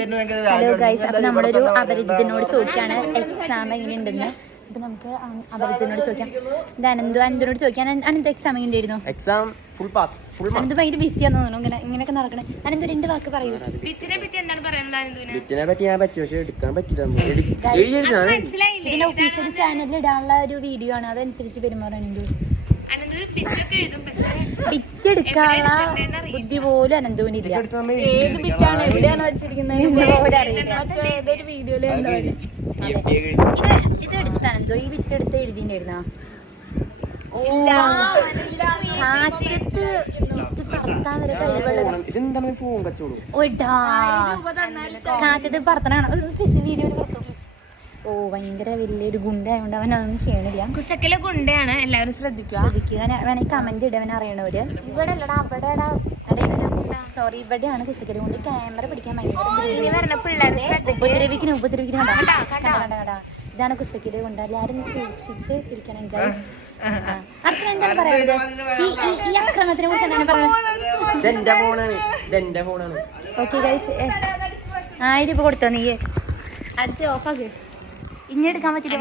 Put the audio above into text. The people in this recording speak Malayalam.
ഹലോ ഗൈസ്, അപ്പൊ നമ്മളൊരു അപരിചിതനോട് ചോദിക്കാണ് എക്സാം എങ്ങനെയുണ്ടെന്ന്. അപ്പൊ നമുക്ക് അപരിചിതനോട് ചോദിക്കാം. ഇത് അനന്തനോട് ചോദിക്കാൻ. അനന്ത് എക്സാം എങ്ങനെയായിരുന്നു? Exam full pass. അനന്ത് ഭയങ്കര ബിസിയാന്ന് തോന്നുന്നു. ഇങ്ങനെയൊക്കെ നടക്കണേ. അനന്ത് 2 വാക്ക് പറയൂ. ബിറ്റിനെ പറ്റി എന്താണ് പറയാനുള്ളത്? ബിറ്റിനെ പറ്റി ഞാൻ പറ്റി, പക്ഷെ എടുക്കാൻ പറ്റില്ല. ഇതിന്റെ ഒഫീഷ്യൽ ചാനലിൽ ഇടാനുള്ള ഒരു വീഡിയോ ആണ്, അതനുസരിച്ച് പെരുമാറാനുണ്ട്. ബിറ്റ് എടുക്കാനുള്ള ബുദ്ധി പോലും അനന്തുവിനില്ല. ഏത് ബിറ്റാണ് എവിടെയാണ് വെച്ചിരിക്കുന്നത് ഏതൊരു വീഡിയോയില് ഇത് എടുത്ത അനന്തോ ഈ ബിറ്റ് എടുത്ത് എഴുതിണ്ടായിരുന്നോ? കാറ്റത്ത് വിറ്റ് പറത്താൻ വരെ കഴിവുള്ള കാറ്റത്ത് പറത്തനാണ് വീഡിയോ. ഓ, ഭയങ്കര വലിയൊരു ഗുണ്ടായോണ്ട് അവൻ അതൊന്നും ചെയ്യണില്ല. കുസക്കിലെ ഗുണ്ടയാണ്, എല്ലാവരും ശ്രദ്ധിക്കുക. വേണമെങ്കിൽ കമന്റ് ഇടവൻ അറിയണവര്. ഇവിടെ അല്ലടാ, അവിടെ സോറി, ഇവിടെയാണ് കുസക്കല് കൊണ്ട് ക്യാമറ പിടിക്കാൻ ഭയങ്കര ഉപദ്രവിക്കണം. ഇതാണ് കുസക്കല് കൊണ്ട് എല്ലാരും സൂക്ഷിച്ച് ഇരിക്കണം. അർച്ചന എന്താണ് പറയുന്നത്? ഈ അക്രമത്തിനെ കുറിച്ച് എന്താണ് പറയുന്നത്? ഓക്കെ ഗൈസ്, 1000 രൂപ കൊടുത്തോ നീ? അടുത്ത് ഓഫാക്ക്. ഇനി എടുക്കാൻ പറ്റില്ല.